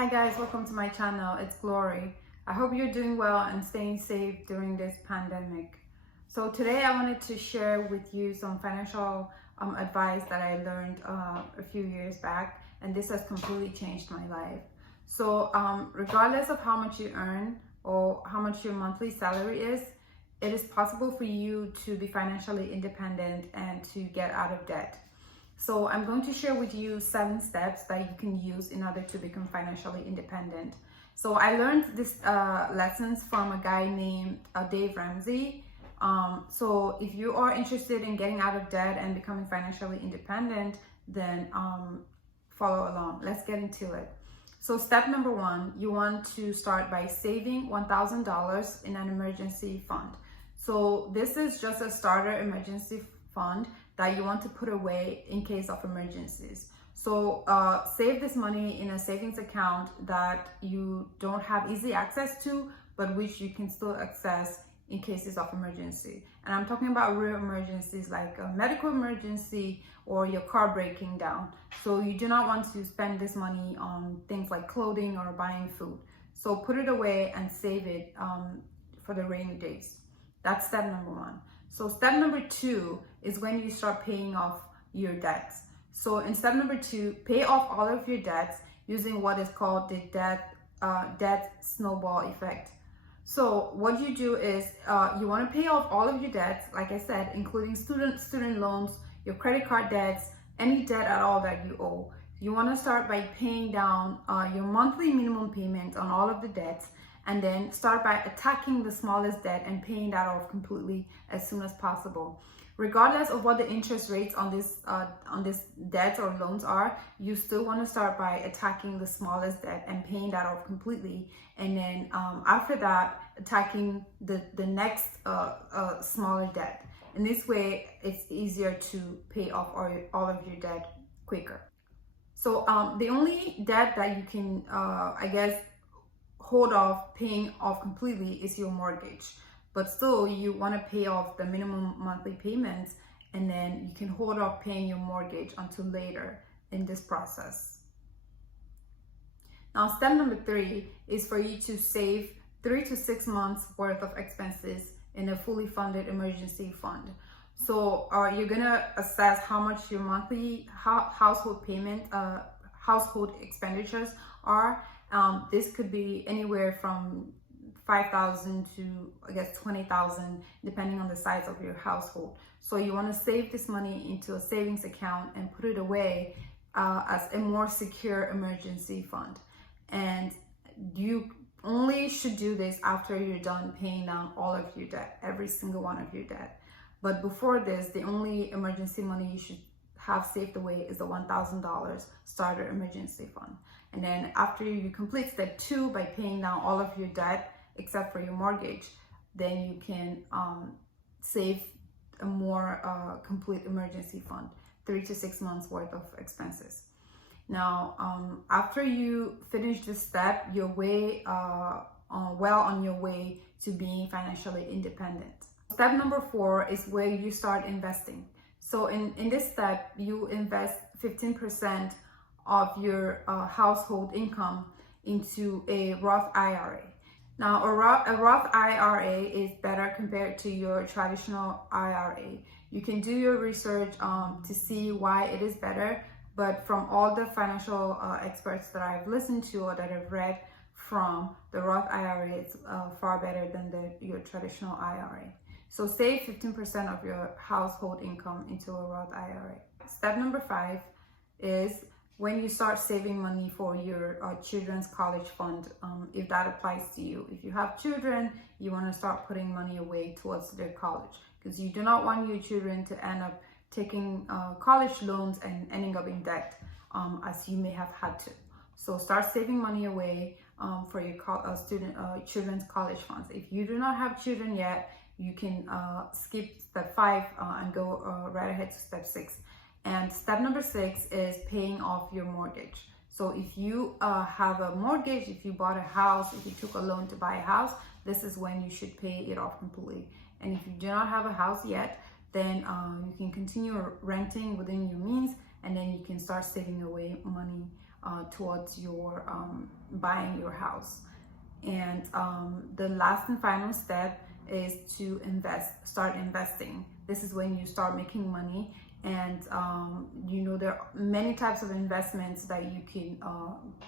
Hi guys, welcome to my channel. It's Glory. I hope you're doing well and staying safe during this pandemic. So today I wanted to share with you some financial advice that I learned a few years back, and this has completely changed my life. So regardless of how much you earn or how much your monthly salary is, it is possible for you to be financially independent and to get out of debt. So I'm going to share with you 7 steps that you can use in order to become financially independent. So I learned these lessons from a guy named Dave Ramsey. So if you are interested in getting out of debt and becoming financially independent, then follow along. Let's get into it. So step number 1, you want to start by saving $1,000 in an emergency fund. So this is just a starter emergency fund that you want to put away in case of emergencies. So save this money in a savings account that you don't have easy access to, but which you can still access in cases of emergency. And I'm talking about real emergencies like a medical emergency or your car breaking down. So you do not want to spend this money on things like clothing or buying food. So put it away and save it for the rainy days. That's step number 1. So step number 2 is when you start paying off your debts. So in step number 2, pay off all of your debts using what is called the debt snowball effect. So what you do is you want to pay off all of your debts, like I said, including student loans, your credit card debts, any debt at all that you owe. You want to start by paying down your monthly minimum payment on all of the debts, and then start by attacking the smallest debt and paying that off completely as soon as possible. Regardless of what the interest rates on this debt or loans are, you still want to start by attacking the smallest debt and paying that off completely, and then after that attacking the next smaller debt. In this way, it's easier to pay off all of your debt quicker. So the only debt that you can hold off paying off completely is your mortgage, but still you want to pay off the minimum monthly payments, and then you can hold off paying your mortgage until later in this process. Now step number 3 is for you to save 3 to 6 months worth of expenses in a fully funded emergency fund. So you're gonna assess how much your monthly household expenditures are. This could be anywhere from $5,000 to $20,000, depending on the size of your household. So you want to save this money into a savings account and put it away as a more secure emergency fund. And you only should do this after you're done paying down all of your debt, every single one of your debt. But before this, the only emergency money you should have saved away is the $1,000 starter emergency fund. And then after you complete step 2 by paying down all of your debt except for your mortgage, then you can save a more complete emergency fund, 3 to 6 months worth of expenses. Now after you finish this step, you're well on your way to being financially independent. Step number 4 is where you start investing. So in this step, you invest 15% of your household income into a Roth IRA. Now, a Roth IRA is better compared to your traditional IRA. You can do your research to see why it is better, but from all the financial experts that I've listened to or that I've read from, the Roth IRA is far better than your traditional IRA. So save 15% of your household income into a Roth IRA. Step number 5 is when you start saving money for your children's college fund, if that applies to you. If you have children, you want to start putting money away towards their college, because you do not want your children to end up taking college loans and ending up in debt, as you may have had to. So start saving money away for your children's college funds. If you do not have children yet, you can skip step 5 and go right ahead to step 6. And step number 6 is paying off your mortgage. So if you have a mortgage, if you bought a house, if you took a loan to buy a house, this is when you should pay it off completely. And if you do not have a house yet, then you can continue renting within your means, and then you can start saving away money towards your buying your house. And the last and final step is to start investing. This is when you start making money, and there are many types of investments that you can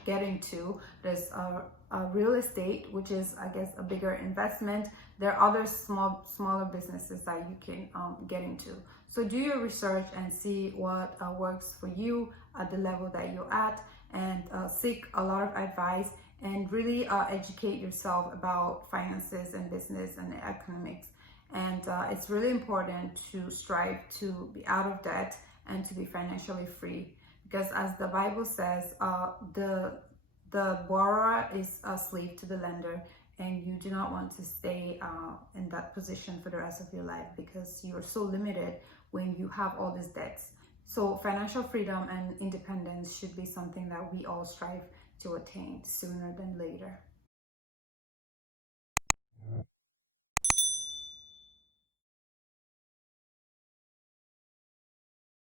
get into. There's real estate, which is, I guess, a bigger investment. There are other smaller businesses that you can get into. So do your research and see what works for you at the level that you're at, and seek a lot of advice, and really educate yourself about finances and business and economics. And it's really important to strive to be out of debt and to be financially free, because as the Bible says, the borrower is a slave to the lender, and you do not want to stay in that position for the rest of your life, because you're so limited when you have all these debts. So financial freedom and independence should be something that we all strive to attain sooner than later.